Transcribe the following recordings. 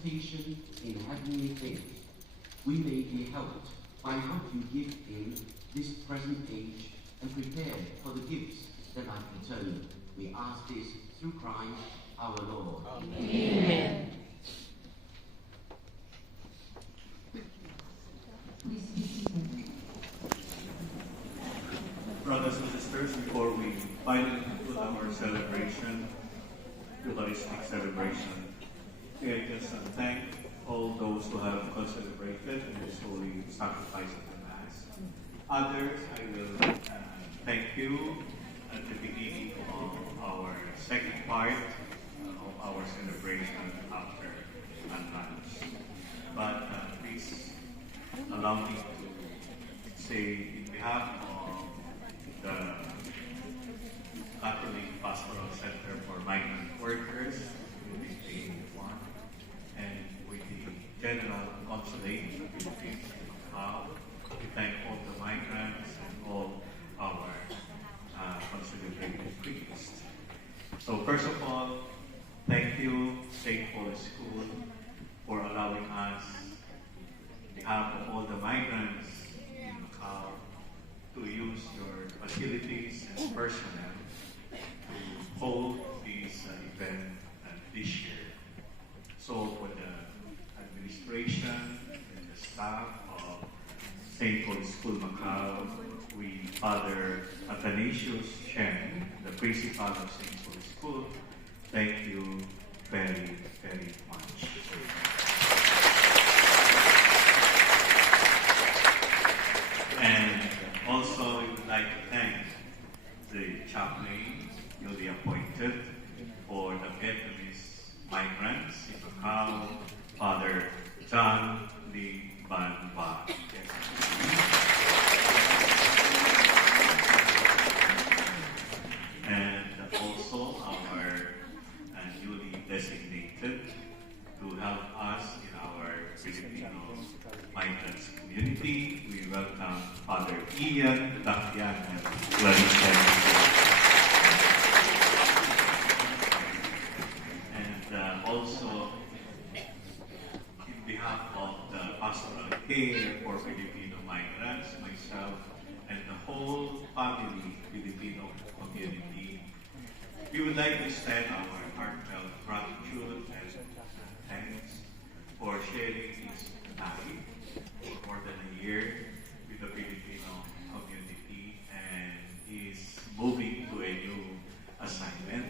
expectation in heavenly things, we may be helped by what you give in this present age and prepare for the gifts that are eternal. We ask this through Christ our Lord. Amen. Brothers and sisters, before we finally conclude our celebration, Eucharistic celebration, may I just thank all those who have celebrated this holy sacrifice of the Mass. Others, I will thank you at the beginning of our second part of our celebration after advance. But please allow me to say in behalf of the Catholic Pastoral Center for Migrant Workers, UDP 1, and with the General Consulate of the Philippines in Macau. We thank all the migrants and all our consolidated priests. So first of all, thank you, St. Paul's School, for allowing us, on behalf of all the migrants in Macau, to use your facilities and personnel to hold this event this year. So for the administration and the staff of St. Paul's School Macau, we Father Athanasius Shen, the principal of St. Paul's School, thank you very, very much. And also, we would like to thank the chaplain newly appointed for the Vietnamese migrants in Macau, Father John Lee Van Va. And also our newly designated to help us in our Filipino migrants community. We welcome Father Ian Dakian and Clarissa. And also, in behalf of the pastoral care for Filipino migrants, myself, and the whole family Filipino community, we would like to extend our heartfelt gratitude and thanks for sharing this night for more than a year with the Filipino community, and is moving to a new assignment.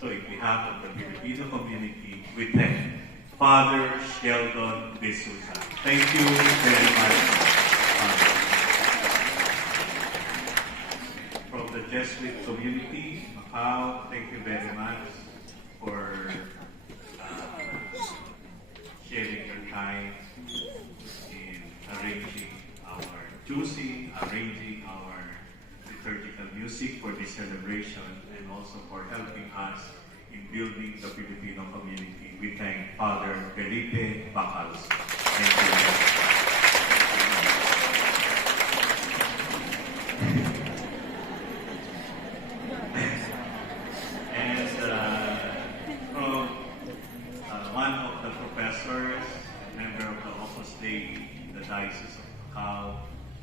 So in behalf of the Filipino community, we thank Father Sheldon De Souza. Thank you very much. From the Jesuit community, Macau, thank you very much for sharing your time in arranging our liturgical music for this celebration, and also for helping us in building the Filipino community. We thank Father Felipe Bacals. Thank you. One of the professors, a member of the Opus Dei in the Diocese of Macau,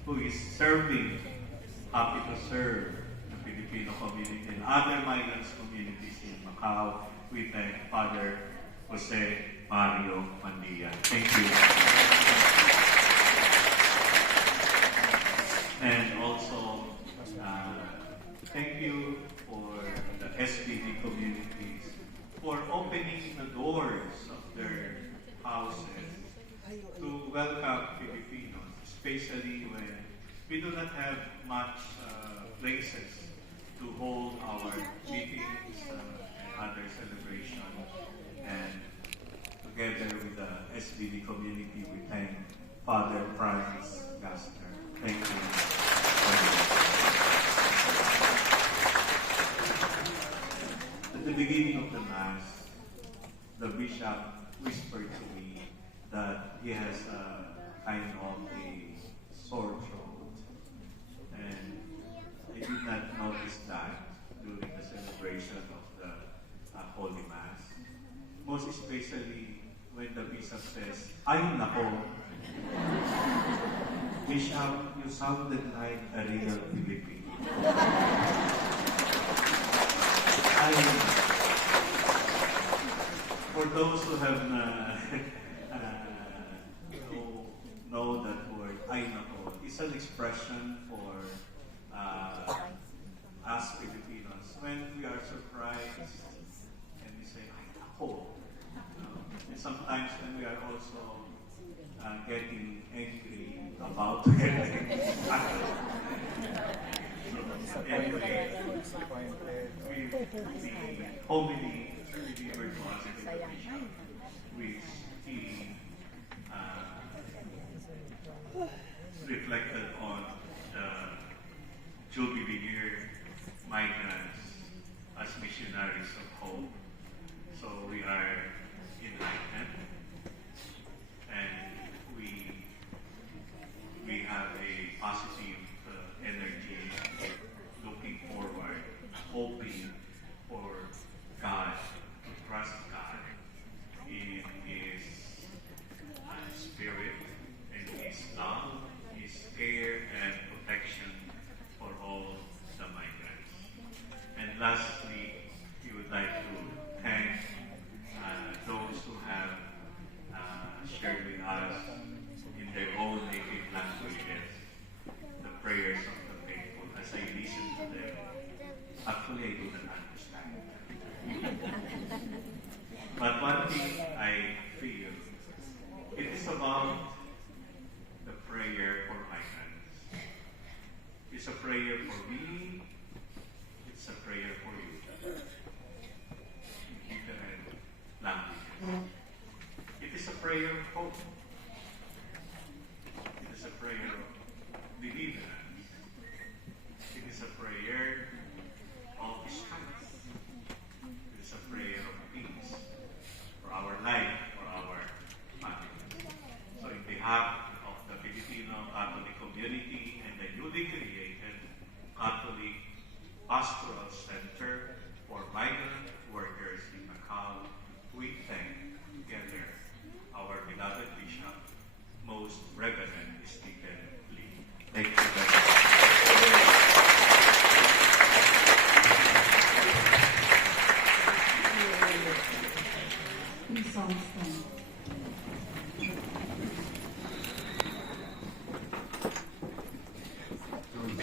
who is happy to serve the Filipino community and other migrants communities in Macau. We thank Father Jose Mario Mandia. Thank you. And also, thank you for the SPD communities for opening the doors of their houses to welcome Filipinos, especially when we do not have much places to hold our meetings and other celebrations. And together with the SBD community, we thank Father Francis Gaster. Thank you. At the beginning of the Mass, the bishop whispered to me that he has a kind of a sore throat. And I did not notice that during the celebration of the Holy Mass. Most especially when the bishop Joseph says, "Ay nako." You sounded like a real Filipino. For those who have know that word, "ay nako," is an expression for us Filipinos when we are surprised and we say, "ay nako." And sometimes when we are also getting angry about getting anyway, the homily delivered to us in the bishop, which he